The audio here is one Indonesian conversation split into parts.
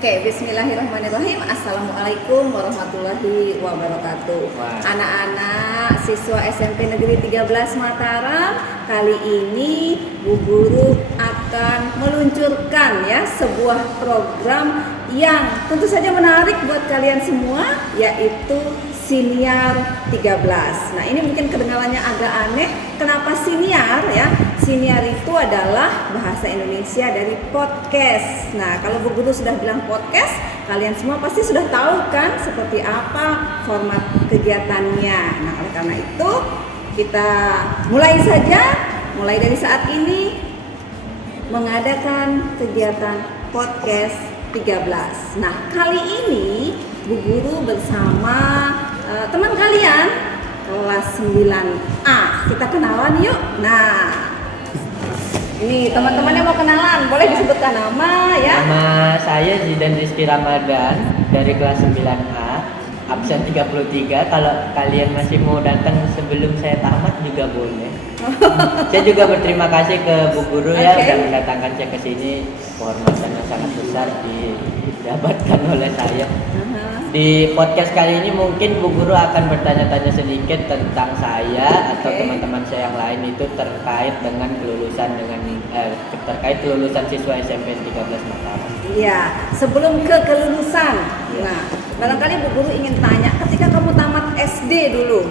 Oke, bismillahirrahmanirrahim. Assalamualaikum warahmatullahi wabarakatuh. Anak-anak siswa SMP Negeri 13 Mataram, kali ini Bu Guru akan meluncurkan ya sebuah program yang tentu saja menarik buat kalian semua, yaitu Siniar 13. Nah, ini mungkin kedengarannya agak aneh. Kenapa siniar ya? Siniar itu adalah bahasa Indonesia dari podcast. Nah, kalau Bu Guru sudah bilang podcast, kalian semua pasti sudah tahu kan seperti apa format kegiatannya. Nah, oleh karena itu kita mulai saja, mulai dari saat ini mengadakan kegiatan podcast 13. Nah, kali ini Bu Guru bersama teman kalian kelas 9A. Kita kenalan yuk. Nah, ini teman-temannya mau kenalan, boleh disebutkan nama ya? Nama saya Zidan Rizky Ramadan dari kelas 9A, absen 33. Kalau kalian masih mau datang sebelum saya tamat juga boleh. Saya juga berterima kasih ke Bu Guru ya udah mendatangkan saya ke sini. Kehormatan yang sangat besar didapatkan oleh saya. Di podcast kali ini mungkin Bu Guru akan bertanya-tanya sedikit tentang saya atau teman-teman saya yang lain itu terkait dengan kelulusan siswa SMP 13 Mataram. Iya, sebelum ke kelulusan. Nah, barangkali Bu Guru ingin tanya, ketika kamu tamat SD dulu,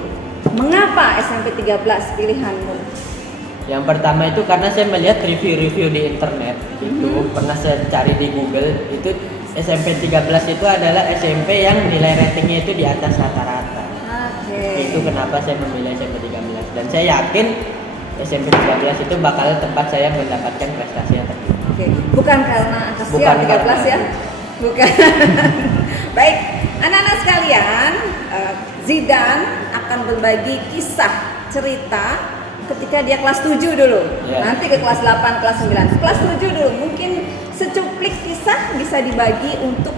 mengapa SMP 13 pilihanmu? Yang pertama itu karena saya melihat review-review di internet. Itu pernah saya cari di Google, itu SMP 13 itu adalah SMP yang nilai ratingnya itu di atas rata-rata. Itu kenapa saya memilih SMP 13. Dan saya yakin SMP 13 itu bakal tempat saya mendapatkan prestasi yang tertinggi. Bukan karena angka 13 ya? Bukan. Baik, anak-anak sekalian, Zidan akan berbagi kisah cerita ketika dia kelas 7 dulu. Nanti ke kelas 8, kelas 9. Kelas 7 dulu, mungkin secuplik kisah bisa dibagi untuk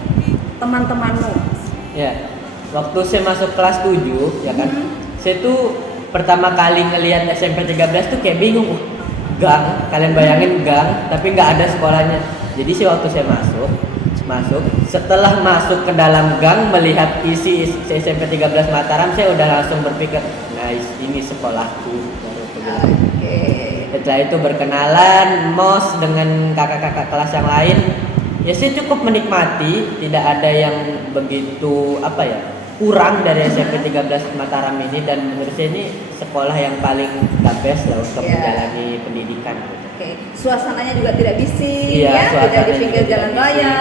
teman-temanmu. Ya, waktu saya masuk kelas 7 ya kan, saya tuh pertama kali ngelihat SMP 13 tuh kayak bingung. Gang, kalian bayangin gang, tapi nggak ada sekolahnya. Jadi sih waktu saya masuk, setelah masuk ke dalam gang melihat isi SMP 13 Mataram, saya udah langsung berpikir, nice, ini sekolahku. Setelah itu berkenalan, mos dengan kakak-kakak kelas yang lain. Ya saya cukup menikmati, tidak ada yang begitu kurang dari SMP 13 Mataram ini, dan menurut saya ini sekolah yang paling the best lah untuk menjalani pendidikan. Suasananya juga tidak bising tidak di pinggir jalan raya.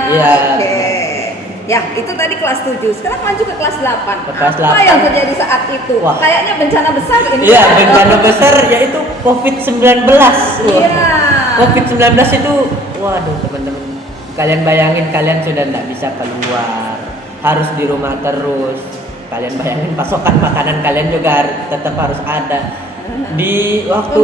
Ya, itu tadi kelas 7. Sekarang maju ke kelas 8. Apa yang terjadi saat itu? Kayaknya bencana besar ini. Iya, bencana besar yaitu COVID-19. COVID-19 itu, waduh teman-teman. Kalian bayangin, kalian sudah tidak bisa keluar, harus di rumah terus. Kalian bayangin pasokan makanan kalian juga tetap harus ada. Di waktu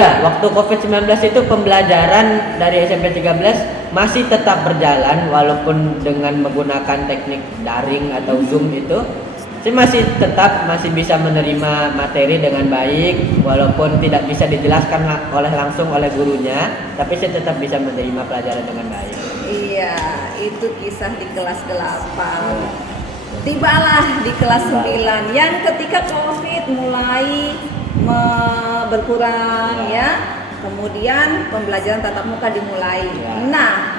waktu COVID-19 itu pembelajaran dari SMP 13 masih tetap berjalan walaupun dengan menggunakan teknik daring atau Zoom itu. Saya masih bisa menerima materi dengan baik walaupun tidak bisa dijelaskan langsung oleh gurunya, tapi saya tetap bisa menerima pelajaran dengan baik. Iya, itu kisah di kelas 8. Tibalah di kelas 9 yang ketika COVID mulai berkurang kemudian pembelajaran tatap muka dimulai. Nah,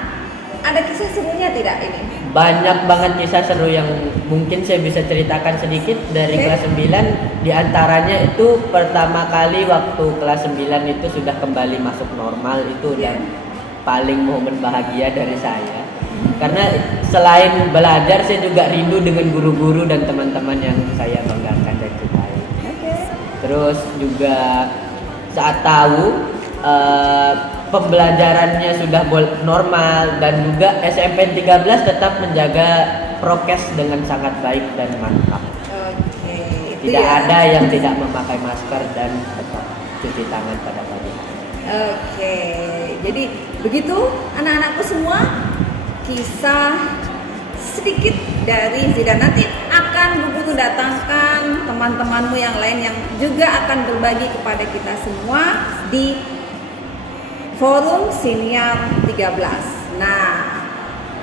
ada kisah serunya tidak ini? Banyak banget kisah seru yang mungkin saya bisa ceritakan sedikit dari kelas 9. Di antaranya itu pertama kali waktu kelas 9 itu sudah kembali masuk normal, itu dan paling momen bahagia dari saya. Karena selain belajar, saya juga rindu dengan guru-guru dan teman-teman yang saya banggakan dan cintai. Terus juga saat tahu pembelajarannya sudah normal dan juga SMP 13 tetap menjaga prokes dengan sangat baik dan mantap. Tidak ada yang tidak memakai masker dan tetap cuci tangan pada pagi hari. Jadi begitu anak-anakku semua, kisah sedikit dari Zidan. Nanti akan Bu Guru datangkan teman-temanmu yang lain yang juga akan berbagi kepada kita semua di forum Siniar 13. Nah,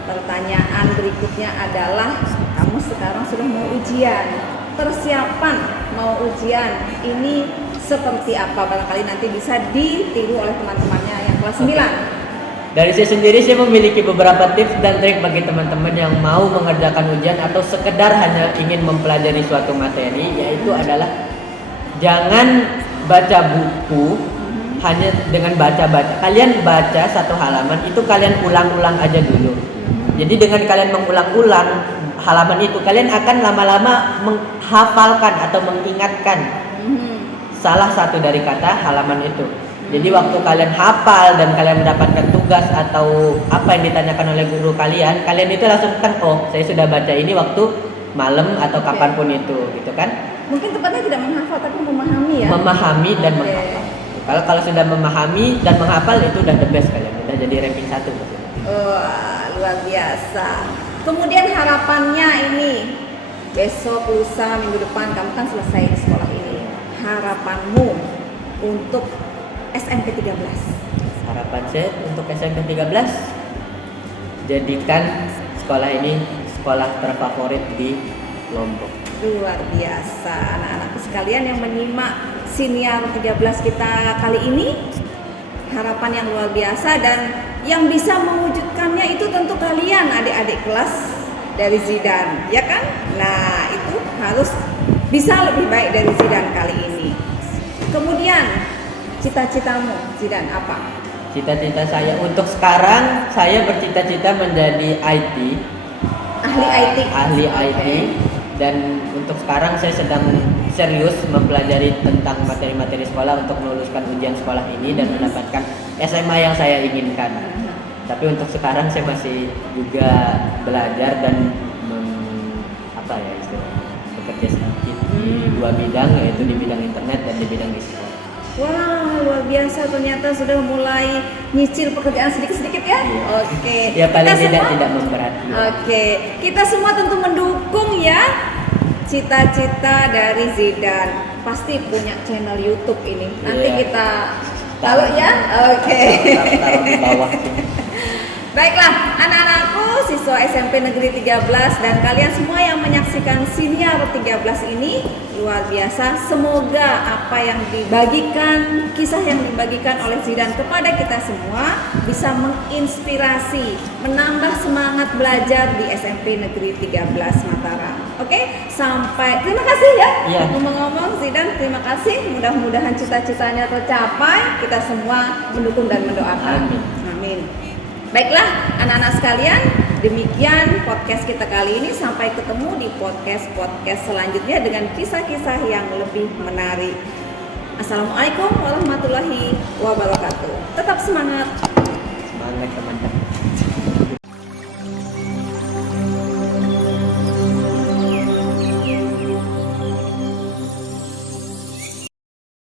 Pertanyaan berikutnya adalah, kamu sekarang sudah mau ujian. Persiapan mau ujian ini seperti apa? Barangkali nanti bisa ditiru oleh teman-temannya yang kelas 9. Dari saya sendiri, saya memiliki beberapa tips dan trik bagi teman-teman yang mau mengerjakan ujian atau sekedar hanya ingin mempelajari suatu materi, yaitu adalah jangan baca buku hanya dengan baca-baca. Kalian baca satu halaman, itu kalian ulang-ulang aja dulu. Jadi dengan kalian mengulang-ulang halaman itu, kalian akan lama-lama menghafalkan atau mengingatkan salah satu dari kata halaman itu. Jadi waktu kalian hafal dan kalian mendapatkan tugas atau apa yang ditanyakan oleh guru kalian itu langsung kan, oh saya sudah baca ini waktu malam atau kapanpun itu, gitu kan? Mungkin tepatnya tidak menghafal tapi memahami ya. Memahami dan menghafal. Kalau sudah memahami dan menghafal itu udah the best kalian, udah jadi ranking 1 maksudnya. Wah, luar biasa. Kemudian harapannya ini besok, lusa, minggu depan kamu kan selesai di sekolah ini. Harapanmu untuk SMP 13. Harapan saya untuk SMP 13, jadikan sekolah ini sekolah terfavorit di Lombok. Luar biasa, anak-anakku sekalian yang menyimak siniar 13 kita kali ini. Harapan yang luar biasa, dan yang bisa mewujudkannya itu tentu kalian adik-adik kelas dari Zidan, ya kan? Nah, itu harus bisa lebih baik dari Zidan kali ini. Kemudian cita-citamu, Zidan, apa? Cita-cita saya untuk sekarang, saya bercita-cita menjadi IT. Ahli IT. Ahli IT. Dan untuk sekarang saya sedang serius mempelajari tentang materi-materi sekolah untuk meluluskan ujian sekolah ini dan mendapatkan SMA yang saya inginkan. Tapi untuk sekarang saya masih juga belajar dan bekerja sedikit di 2 bidang, yaitu di bidang internet dan di bidang e-sport. Wah, luar biasa, ternyata sudah mulai nyicil pekerjaan sedikit-sedikit ya. Iya. Oke. Ya paling Kita tidak semua- memberati. Oke, kita semua tentu mendukung ya cita-cita dari Zidan. Pasti punya channel YouTube ini. Nanti Iya. kita tahu ya. Oke. Taruh di bawah sini. Baiklah, anak-anakku, siswa SMP Negeri 13 dan kalian semua yang menyaksikan Siniar 13 ini, luar biasa. Semoga apa yang dibagikan, kisah yang dibagikan oleh Zidan kepada kita semua bisa menginspirasi, menambah semangat belajar di SMP Negeri 13 Mataram. Oke, terima kasih ya. Iya. Ngomong-ngomong, Zidan, terima kasih. Mudah-mudahan cita-citanya tercapai. Kita semua mendukung dan mendoakan. Amin. Amin. Baiklah, anak-anak sekalian, demikian podcast kita kali ini. Sampai ketemu di podcast selanjutnya dengan kisah-kisah yang lebih menarik. Assalamualaikum warahmatullahi wabarakatuh. Tetap semangat. Semangat teman-teman.